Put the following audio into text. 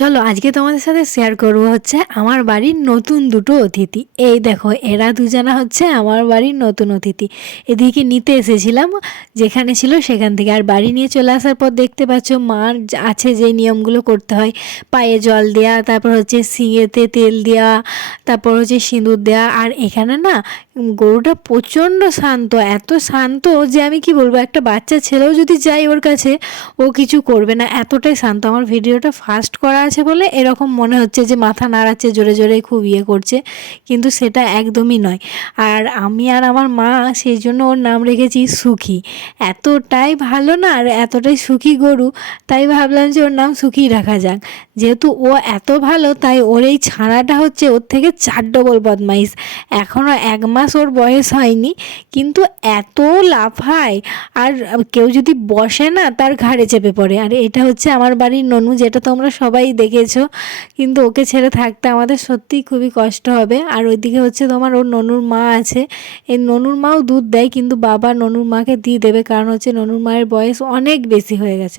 চলো আজকে তোমাদের সাথে শেয়ার করব হচ্ছে আমার বাড়ির নতুন দুটো অতিথি। এই দেখো, এরা দুজনা হচ্ছে আমার বাড়ির নতুন অতিথি। এদিকে নিতে এসেছিলাম যেখানে ছিল সেখান থেকে, আর বাড়ি নিয়ে চলে আসার পর দেখতে পাচ্ছ মার আছে যে নিয়মগুলো করতে হয়, পায়ে জল দেওয়া, তারপর হচ্ছে সিঙেতে তেল দেওয়া, তারপর হচ্ছে সিঁদুর দেওয়া। আর এখানে না গরুটা প্রচণ্ড শান্ত, এত শান্ত যে আমি কি বলবো, একটা বাচ্চা ছেলেও যদি যায় ওর কাছে ও কিছু করবে না, এতটাই শান্ত। আমার ভিডিওটা ফাস্ট করা আছে বলে এরকম মনে হচ্ছে যে মাথা নাড়াচ্ছে জোরে জোরে, খুব করছে, কিন্তু সেটা একদমই নয়। আর আমি আর আমার মা সেই জন্য ওর নাম রেখেছি সুখী। এতটাই ভালো না, আর এতটাই সুখী গরু, তাই ভাবলাম যে ওর নাম সুখী রাখা যাক। যেহেতু ও এত ভালো, তাই ওর এই ছানাটা হচ্ছে ওর থেকে 4 ডবল বদমাইশ। এখনও 1 মাস ওর বয়স হয়নি, কিন্তু এত লাফায়, আর কেউ যদি বসে না তার ঘাড়ে চেপে পড়ে। আর এটা হচ্ছে আমার বাড়ির ননু, যেটা তোমরা সবাই দেখেছো, কিন্তু ওকে ছেড়ে থাকতে আমাদের সত্যিই খুবই কষ্ট হবে। আর ওইদিকে হচ্ছে তোমার ওর ননুর মা আছে, এই ননুর মাও দুধ দেয়, কিন্তু বাবা ননুর মাকে দিয়ে দেবে, কারণ হচ্ছে ননুর মায়ের বয়স অনেক বেশি হয়ে গেছে।